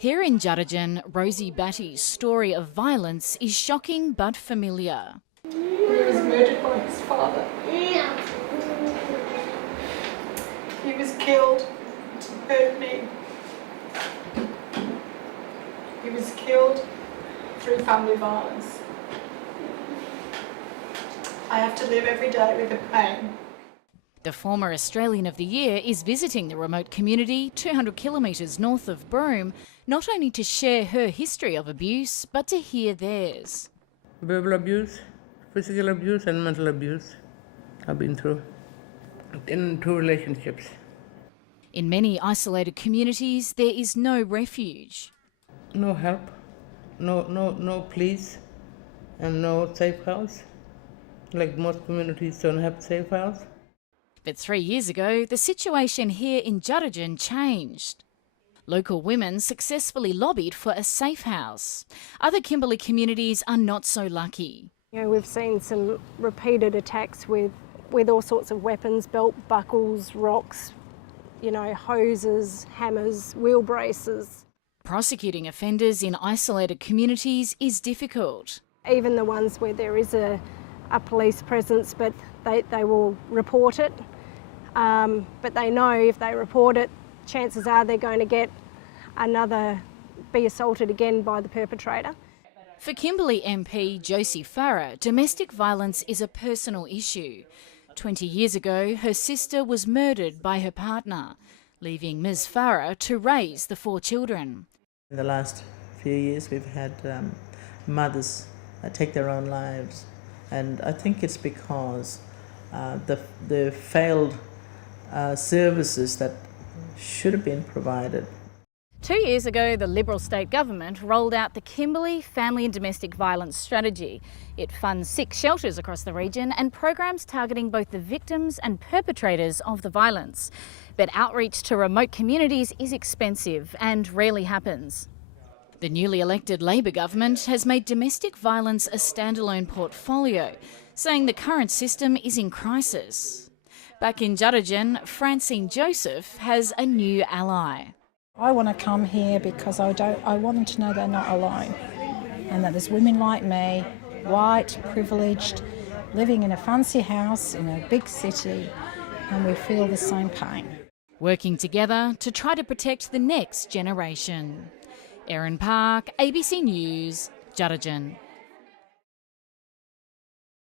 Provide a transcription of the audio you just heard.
Here in Juddigen, Rosie Batty's story of violence is shocking but familiar. He was murdered by his father. He was killed to hurt me. He was killed through family violence. I have to live every day with the pain. The former Australian of the Year is visiting the remote community 200 kilometres north of Broome, not only to share her history of abuse, but to hear theirs. Verbal abuse, physical abuse and mental abuse I've been through in 2 relationships. In many isolated communities, there is no refuge. No help, no police and no safe house. Like most communities don't have safe house. But 3 years ago, the situation here in Juddigen changed. Local women successfully lobbied for a safe house. Other Kimberley communities are not so lucky. You know, we've seen some repeated attacks with all sorts of weapons, belt buckles, rocks, you know, hoses, hammers, wheel braces. Prosecuting offenders in isolated communities is difficult. Even the ones where there is a police presence, but they will report it. But they know if they report it, chances are they're going to be assaulted again by the perpetrator. For Kimberley MP Josie Farah, domestic violence is a personal issue. 20 years ago, her sister was murdered by her partner, leaving Ms Farah to raise the 4 children. In the last few years, we've had mothers take their own lives. And I think it's because the failed services that should have been provided. 2 years ago, the Liberal state government rolled out the Kimberley Family and Domestic Violence Strategy. It funds 6 shelters across the region and programs targeting both the victims and perpetrators of the violence. But outreach to remote communities is expensive and rarely happens. The newly elected Labor government has made domestic violence a standalone portfolio, saying the current system is in crisis. Back in Juddigen, Francine Joseph has a new ally. I want to come here because I want them to know they're not alone and that there's women like me, white, privileged, living in a fancy house in a big city, and we feel the same pain. Working together to try to protect the next generation. Erin Park, ABC News, Juddigen.